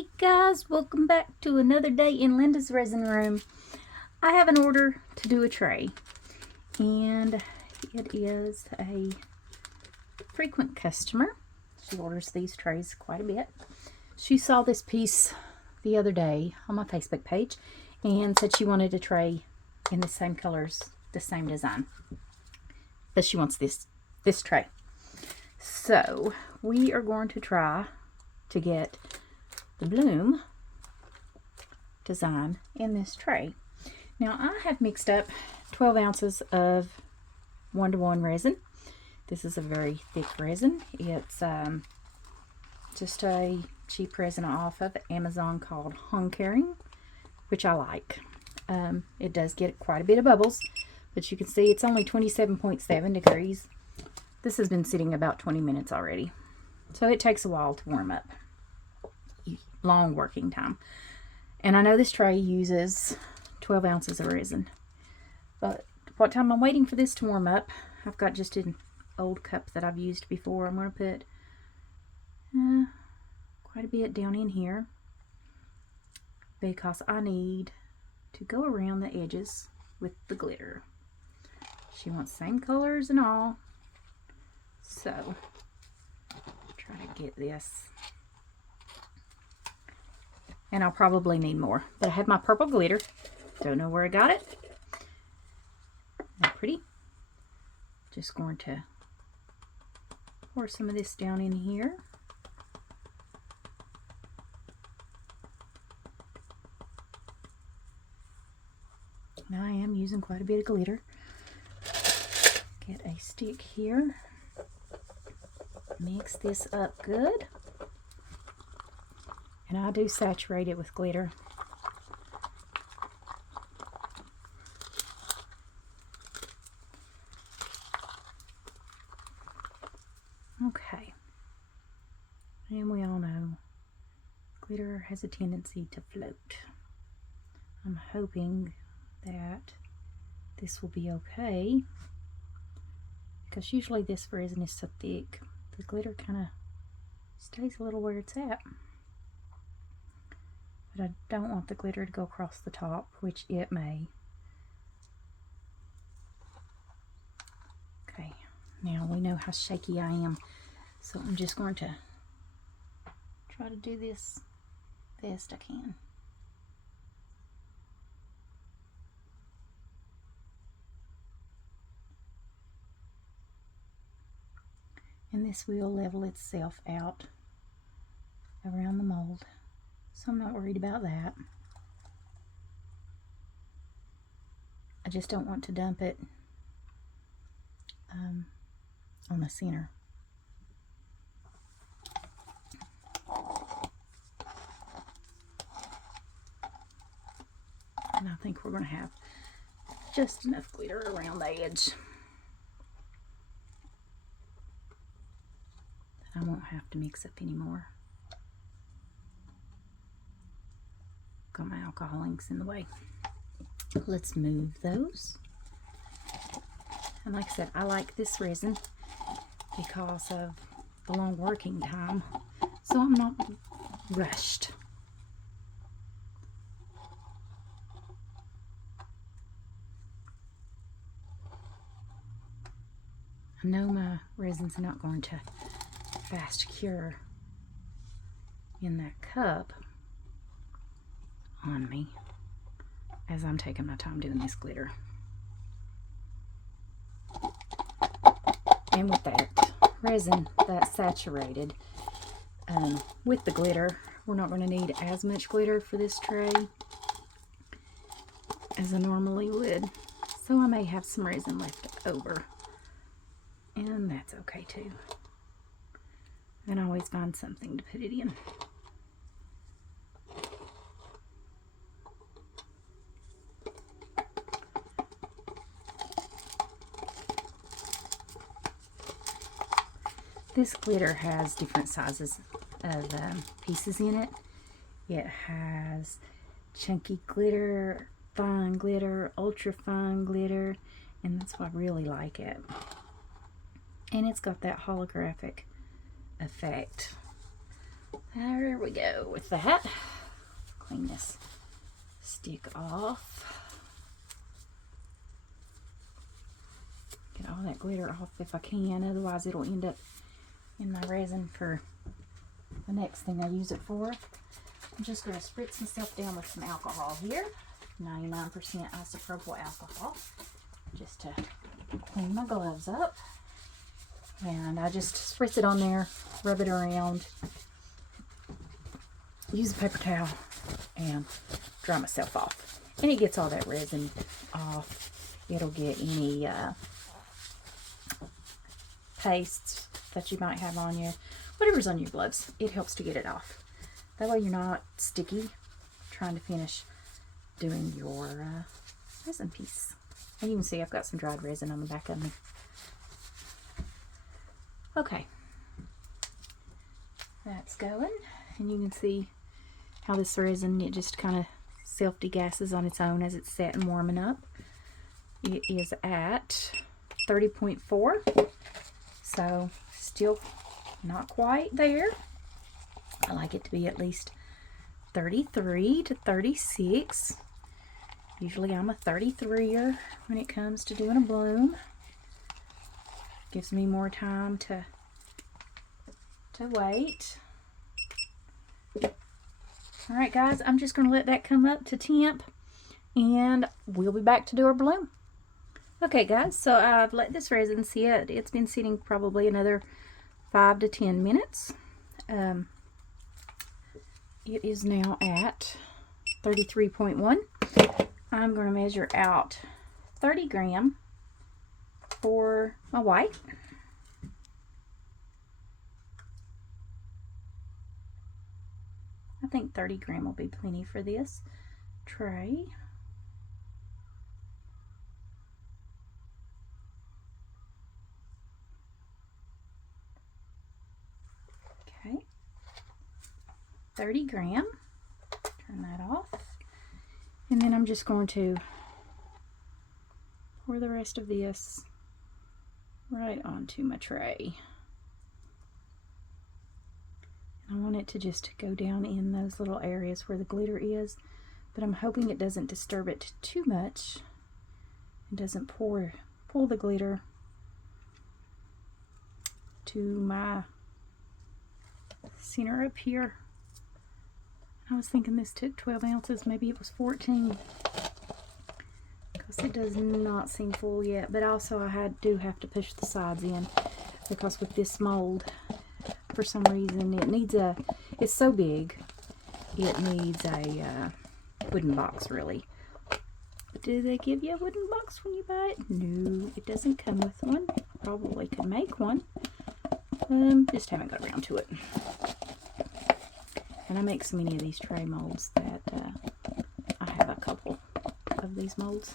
Hey guys, welcome back to another day in Linda's Resin Room. I have an order to do a tray, and it is a frequent customer. She orders these trays quite a bit. She saw this piece the other day on my Facebook page and said she wanted a tray in the same colors, the same design, but she wants this tray. So we are going to try to get the bloom design in this tray. Now I have mixed up 12 ounces of 1:1 resin. This is a very thick resin. It's just a cheap resin off of Amazon called Home Caring, which I like. It does get quite a bit of bubbles, but you can see it's only 27.7 degrees. This has been sitting about 20 minutes already, so it takes a while to warm up. Long working time. And I know this tray uses 12 ounces of resin, but what time I'm waiting for this to warm up, I've got just an old cup that I've used before. I'm going to put quite a bit down in here because I need to go around the edges with the glitter. She wants same colors and all, so try to get this. And I'll probably need more. But I have my purple glitter. Don't know where I got it. Isn't that pretty? Just going to pour some of this down in here. Now I am using quite a bit of glitter. Get a stick here. Mix this up good. And I do saturate it with glitter. Okay. And we all know glitter has a tendency to float. I'm hoping that this will be okay, because usually this resin is so thick, the glitter kind of stays a little where it's at. But I don't want the glitter to go across the top, which it may. Okay, now we know how shaky I am, so I'm just going to try to do this best I can. And this will level itself out around the mold, so I'm not worried about that. I just don't want to dump it on the center. And I think we're going to have just enough glitter around the edge. I won't have to mix up anymore. Got my alcohol inks in the way. Let's move those. And like I said, I like this resin because of the long working time, so I'm not rushed. I know my resin's not going to fast cure in that cup on me as I'm taking my time doing this glitter. And with that resin that's saturated with the glitter, we're not going to need as much glitter for this tray as I normally would, so I may have some resin left over, and that's okay too. I can always find something to put it in. This glitter has different sizes of pieces in it. It has chunky glitter, fine glitter, ultra fine glitter, and that's why I really like it. And it's got that holographic effect. There we go with that. Clean this stick off. Get all that glitter off if I can, otherwise it'll end up in my resin for the next thing I use it for. I'm just going to spritz myself down with some alcohol here, 99% isopropyl alcohol, just to clean my gloves up. And I just spritz it on there, rub it around, use a paper towel, and dry myself off. And it gets all that resin off. It'll get any pastes that you might have on you, whatever's on your gloves, it helps to get it off. That way you're not sticky trying to finish doing your resin piece. And you can see I've got some dried resin on the back of me. Okay, that's going, and you can see how this resin, it just kind of self-degasses on its own as it's set and warming up. It is at 30.4, so still not quite there. I like it to be at least 33 to 36. Usually I'm a 33er when it comes to doing a bloom. Gives me more time to wait. Alright guys, I'm just going to let that come up to temp and we'll be back to do our bloom. Okay guys, so I've let this resin sit. It's been sitting probably another 5 to 10 minutes. It is now at 33.1. I'm going to measure out 30 gram for my white. I think 30 gram will be plenty for this tray. Okay, 30 gram. Turn that off. And then I'm just going to pour the rest of this right onto my tray. I want it to just go down in those little areas where the glitter is, but I'm hoping it doesn't disturb it too much. It doesn't pull the glitter to my center up here. I was thinking this took 12 ounces, maybe it was 14. Because it does not seem full yet, but also I do have to push the sides in because with this mold, for some reason, it needs it's so big, it needs a wooden box really. But do they give you a wooden box when you buy it? No, it doesn't come with one. Probably could make one. Just haven't got around to it. And I make so many of these tray molds that I have a couple of these molds.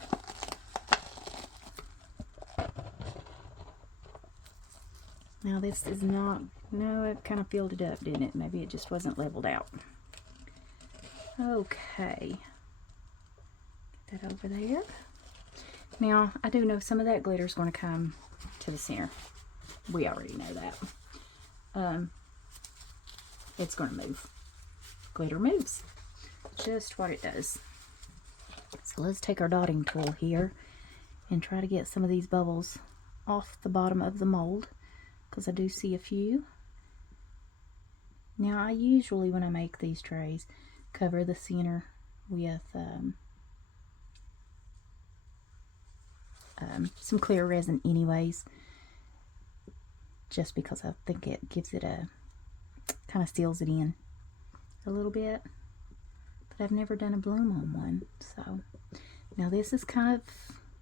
Now this is not, no, it kind of filled it up, didn't it? Maybe it just wasn't leveled out. Okay. Get that over there. Now, I do know some of that glitter is going to come to the center. We already know that. It's going to move. Glitter moves. Just what it does. So let's take our dotting tool here and try to get some of these bubbles off the bottom of the mold, because I do see a few. Now I usually, when I make these trays, cover the center with some clear resin anyways, just because I think it gives it a, kind of seals it in a little bit. But I've never done a bloom on one. So now this is kind of,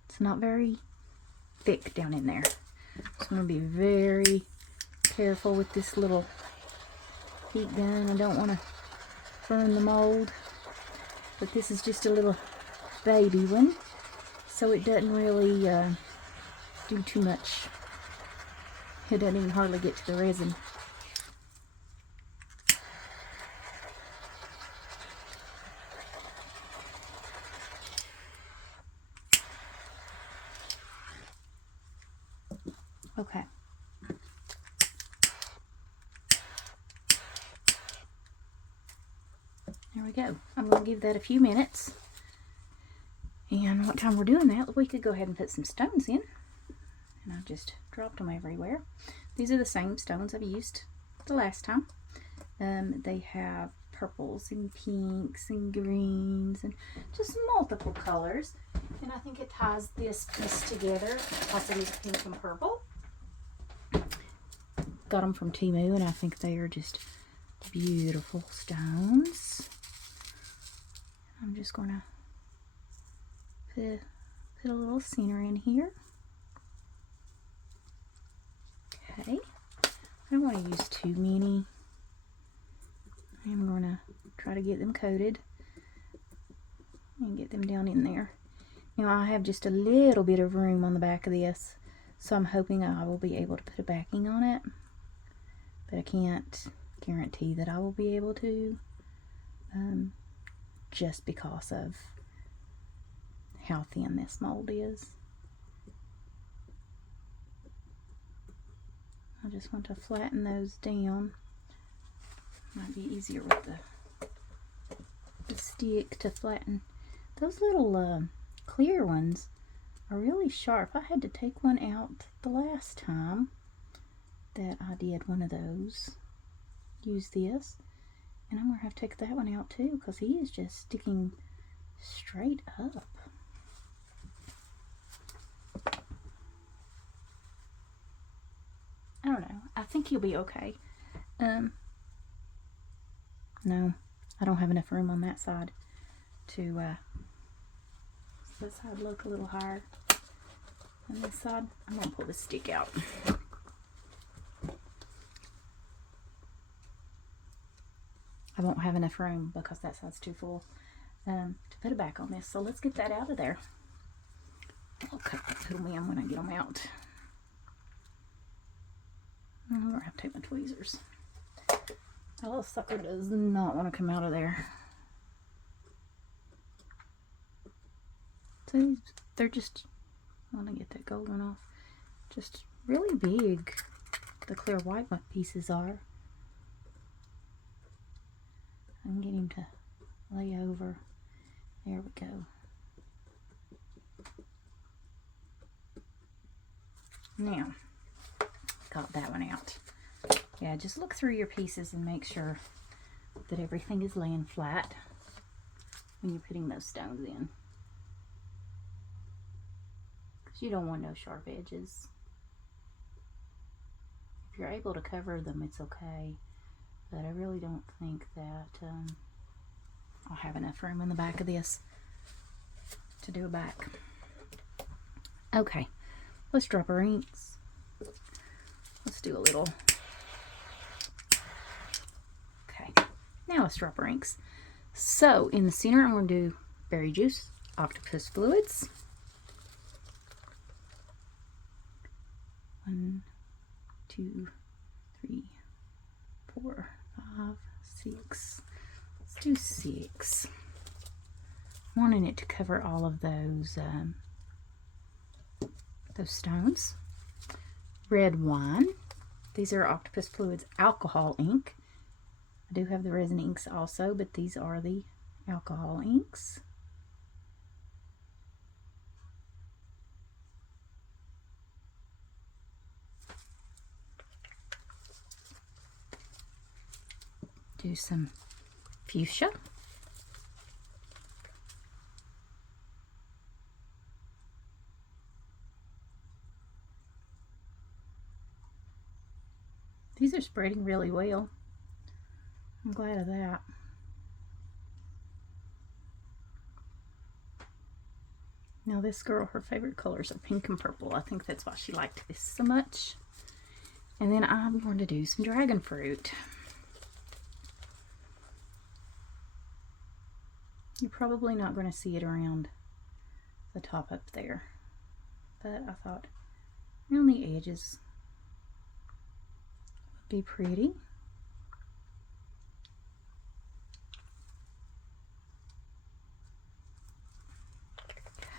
it's not very thick down in there. So I'm going to be very careful with this little heat gun. I don't want to burn the mold. But this is just a little baby one, so it doesn't really do too much. It doesn't even hardly get to the resin. Okay. There we go. I'm going to give that a few minutes. And what time we're doing that, we could go ahead and put some stones in. And I've just dropped them everywhere. These are the same stones I've used the last time. They have purples and pinks and greens and just multiple colors. And I think it ties this piece together. Also these pink and purple. Got them from Temu, and I think they are just beautiful stones. I'm just going to put a little center in here. Okay. I don't want to use too many. I'm going to try to get them coated and get them down in there. Now I have just a little bit of room on the back of this, so I'm hoping I will be able to put a backing on it, but I can't guarantee that I will be able to, just because of how thin this mold is. I just want to flatten those down. Might be easier with the stick to flatten. Those little clear ones are really sharp. I had to take one out the last time that I did one of those. Use this. And I'm going to have to take that one out too, because he is just sticking straight up. I don't know. I think he'll be okay. No, I don't have enough room on that side to that side look a little higher on this side. I'm going to pull this stick out. I won't have enough room because that side's too full to put it back on this. So let's get that out of there. I'll cut them in when I get them out. I'm going to have to take my tweezers. That little sucker does not want to come out of there. So they're just, I want to get that gold one off. Just really big, the clear white pieces are. I can get him to lay over. There we go. Now, got that one out. Yeah, just look through your pieces and make sure that everything is laying flat when you're putting those stones in. Because you don't want no sharp edges. If you're able to cover them, it's okay. But I really don't think that I'll have enough room in the back of this to do a back. Okay, let's drop our inks. Let's do a little. Okay, now let's drop our inks. So in the center, I'm going to do berry juice, octopus fluids. 1, 2, 3, 4, 5, 6. Let's do 6. Wanting it to cover all of those stones. Red wine. These are Octopus Fluids alcohol ink. I do have the resin inks also, but these are the alcohol inks. Do some fuchsia. These are spreading really well. I'm glad of that. Now this girl, her favorite colors are pink and purple. I think that's why she liked this so much. And then I'm going to do some dragon fruit. You're probably not going to see it around the top up there, but I thought around the edges would be pretty.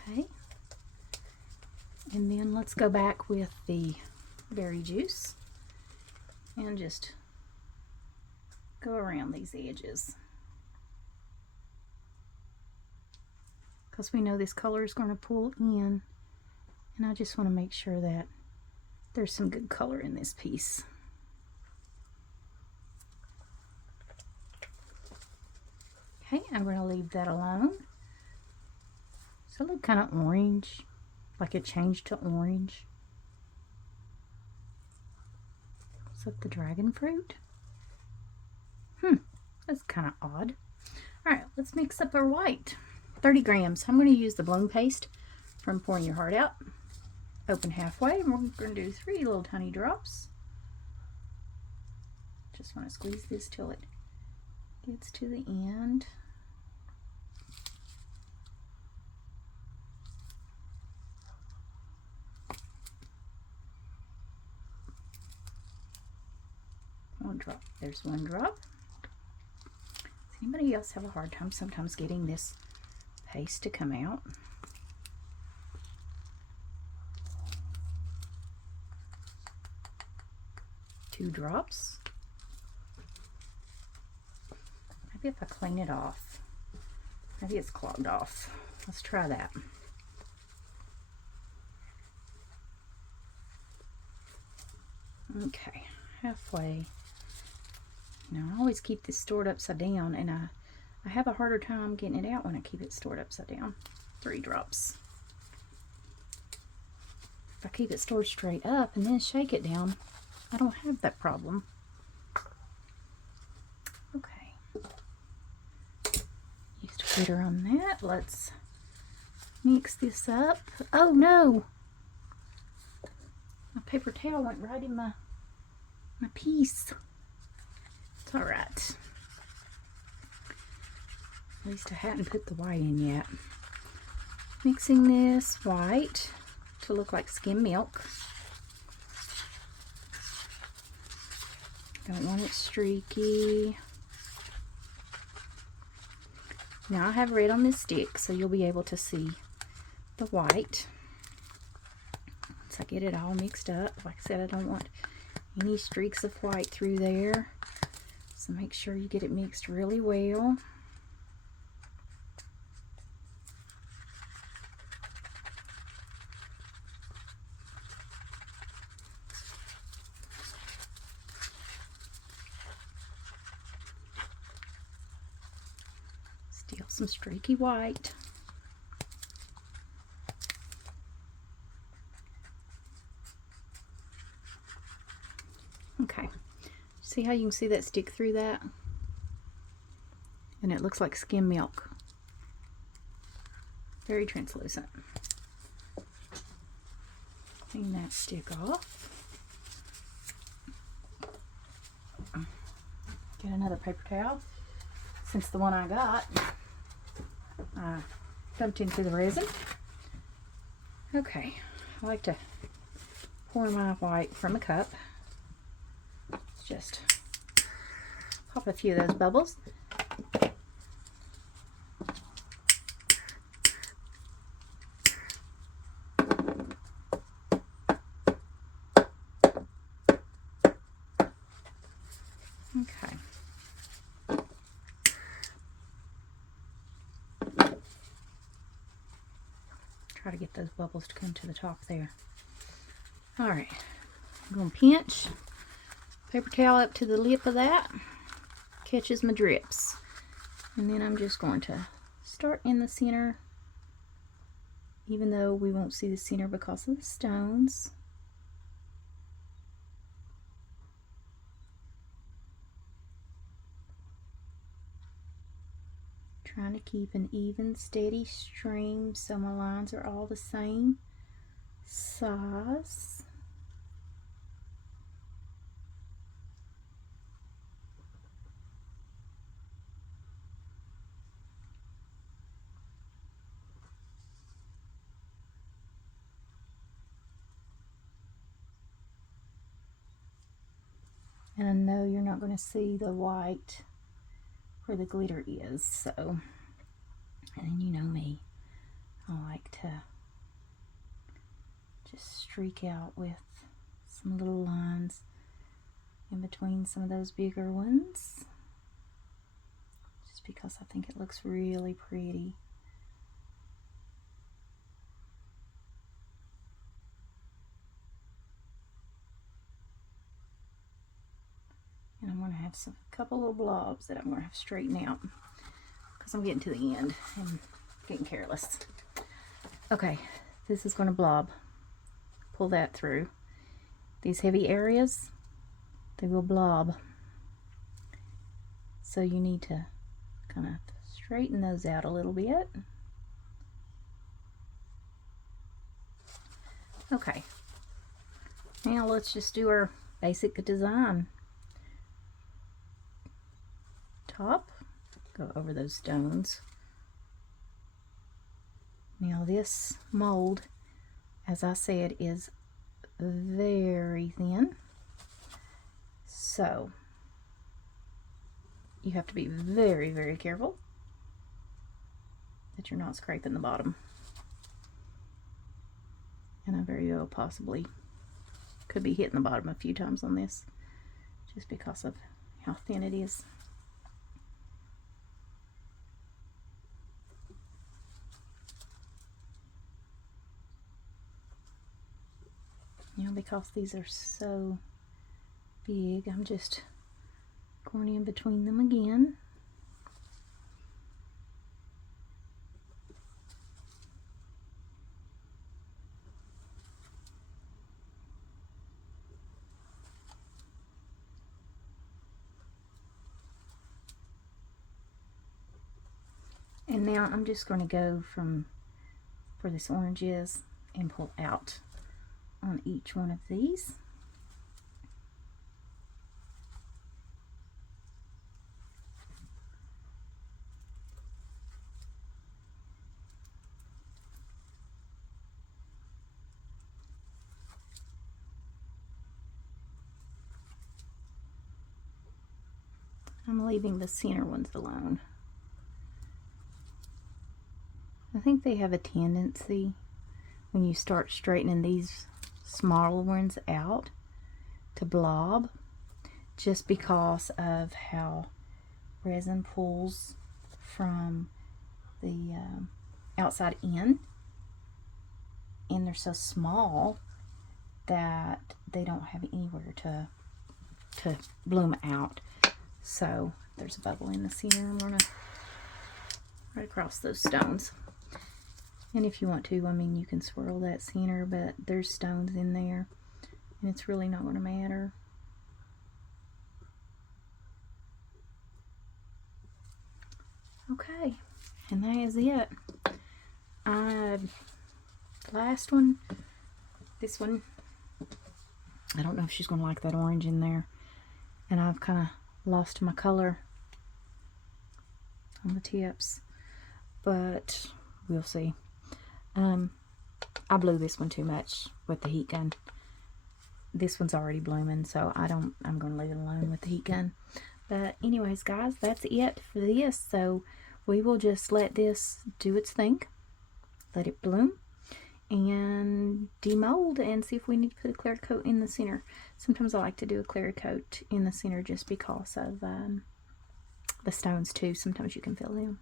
Okay, and then let's go back with the berry juice and just go around these edges. because we know this color is going to pull in, and I just want to make sure that there's some good color in this piece. Okay, I'm going to leave that alone. So it look kind of orange, like it changed to orange. Is that the dragon fruit? That's kind of odd. Alright, let's mix up our white. 30 grams. I'm going to use the bloom paste from Pouring Your Heart Out. Open halfway, and we're going to do 3 little tiny drops. Just want to squeeze this till it gets to the end. One drop. There's 1 drop. Does anybody else have a hard time sometimes getting this paste to come out? Two drops. Maybe if I clean it off. Maybe it's clogged off. Let's try that. Okay, halfway. Now I always keep this stored upside down, and I have a harder time getting it out when I keep it stored upside down. 3 drops. If I keep it stored straight up and then shake it down, I don't have that problem. Okay. Used glitter on that. Let's mix this up. Oh no! My paper towel went right in my piece. It's alright. At least I hadn't put the white in yet. Mixing this white to look like skim milk. Don't want it streaky. Now I have red on this stick, so you'll be able to see the white. Once I get it all mixed up, like I said, I don't want any streaks of white through there. So make sure you get it mixed really well. Still some streaky white. Okay. See how you can see that stick through that? And it looks like skim milk. Very translucent. Clean that stick off. Get another paper towel. Since the one I got, I dumped into the resin. Okay, I like to pour my white from a cup. Just pop a few of those bubbles. Okay. Try to get those bubbles to come to the top there. All right, I'm going to pinch paper towel up to the lip of that, catches my drips, and then I'm just going to start in the center, even though we won't see the center because of the stones. Trying to keep an even, steady stream so my lines are all the same size. And I know you're not going to see the white where the glitter is, so, and then you know me, I like to just streak out with some little lines in between some of those bigger ones, just because I think it looks really pretty. So a couple little blobs that I'm going to have to straighten out because I'm getting to the end and getting careless. Okay, this is going to blob. Pull that through. These heavy areas, they will blob. So you need to kind of straighten those out a little bit. Okay, now let's just do our basic design. Top, go over those stones. Now this mold, as I said, is very thin, so you have to be very, very careful that you're not scraping the bottom. And I very well possibly could be hitting the bottom a few times on this just because of how thin it is. Now because these are so big, I'm just going in between them again. And now I'm just going to go from where this orange is and pull out on each one of these. I'm leaving the center ones alone. I think they have a tendency when you start straightening these smaller ones out to blob, just because of how resin pulls from the outside in, and they're so small that they don't have anywhere to bloom out. So there's a bubble in the center. I'm gonna right across those stones. And if you want to, I mean, you can swirl that center, but there's stones in there and it's really not going to matter. Okay, and that is it. Last one, this one, I don't know if she's going to like that orange in there, and I've kind of lost my color on the tips, but we'll see. I blew this one too much with the heat gun. This one's already blooming, so I'm going to leave it alone with the heat gun. But anyways, guys, that's it for this. So we will just let this do its thing, let it bloom, and demold, and see if we need to put a clear coat in the center. Sometimes I like to do a clear coat in the center just because of the stones too. Sometimes you can feel them.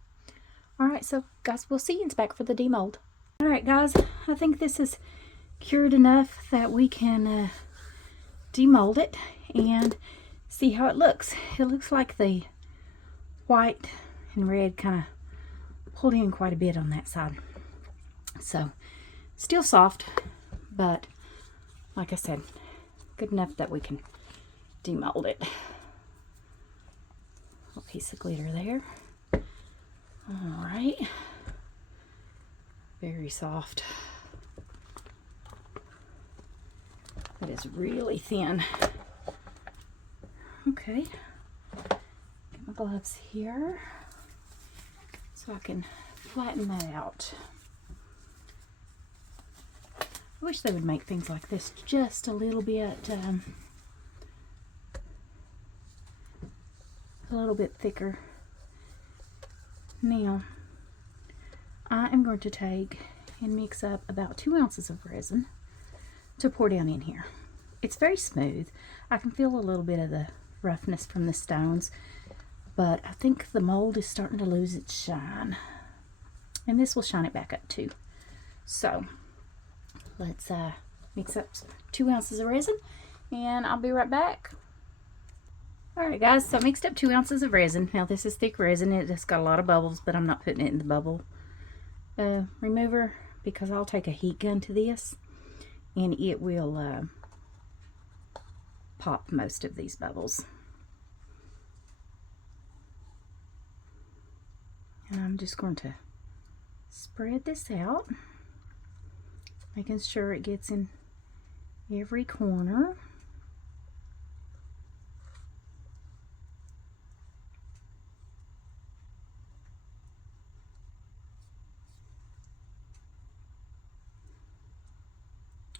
Alright, so guys, we'll see you back for the demold. Alright guys, I think this is cured enough that we can demold it and see how it looks. It looks like the white and red kind of pulled in quite a bit on that side. So, still soft, but like I said, good enough that we can demold it. A piece of glitter there. Alright. Very soft. It is really thin. Okay. Get my gloves here so I can flatten that out. I wish they would make things like this just a little bit thicker. Now, I am going to take and mix up about 2 ounces of resin to pour down in here. It's very smooth. I can feel a little bit of the roughness from the stones, but I think the mold is starting to lose its shine. And this will shine it back up too. So, let's mix up 2 ounces of resin, and I'll be right back. Alright guys, so I mixed up 2 ounces of resin. Now this is thick resin. It just got a lot of bubbles, but I'm not putting it in the bubble remover because I'll take a heat gun to this and it will pop most of these bubbles. And I'm just going to spread this out, making sure it gets in every corner.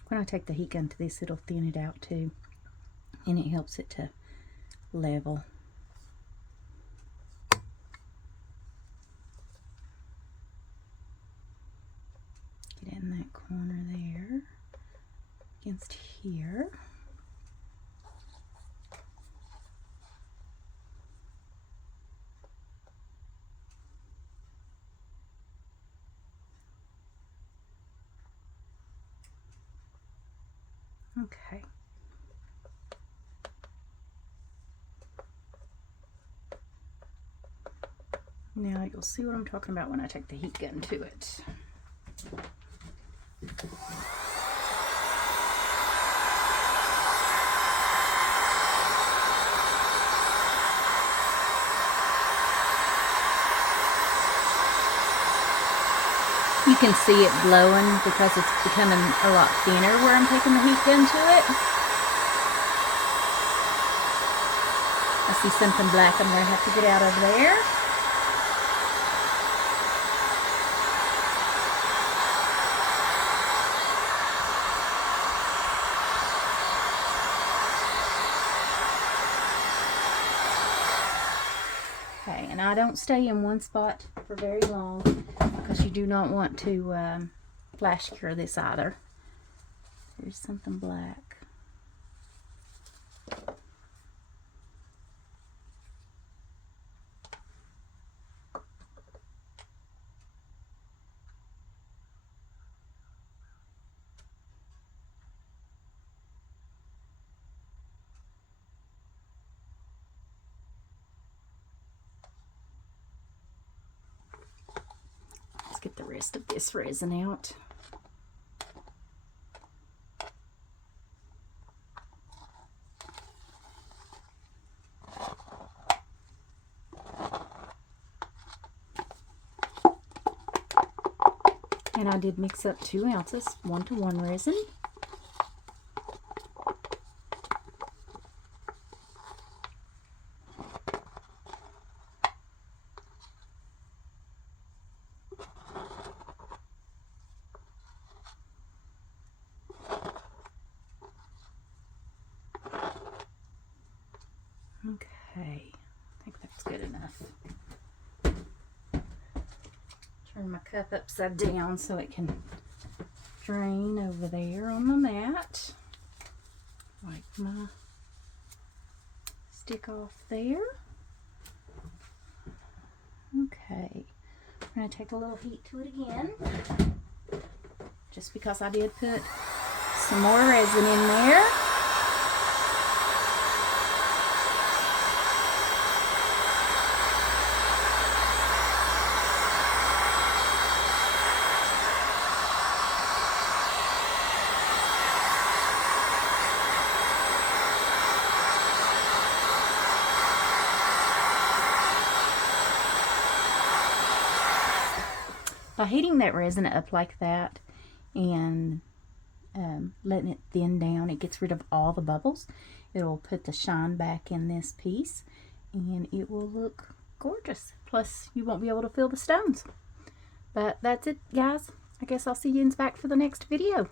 When I take the heat gun to this, it'll thin it out too, and it helps it to level. Get in that corner there, against here. Okay. Now you'll see what I'm talking about when I take the heat gun to it. You can see it glowing because it's becoming a lot thinner where I'm taking the heat gun to it. I see something black I'm going to have to get out of there. Okay, and I don't stay in one spot for very long because you do not want to flash cure this either. There's something black. Let's get the rest of this resin out. And I did mix up 2 ounces, 1-to-1 resin. Okay, I think that's good enough. Turn my cup upside down so it can drain over there on the mat. Wipe my stick off there. Okay, I'm going to take a little heat to it again, just because I did put some more resin in there. By heating that resin up like that and letting it thin down, it gets rid of all the bubbles. It'll put the shine back in this piece and it will look gorgeous. Plus you won't be able to feel the stones. But that's it guys. I guess I'll see you back for the next video.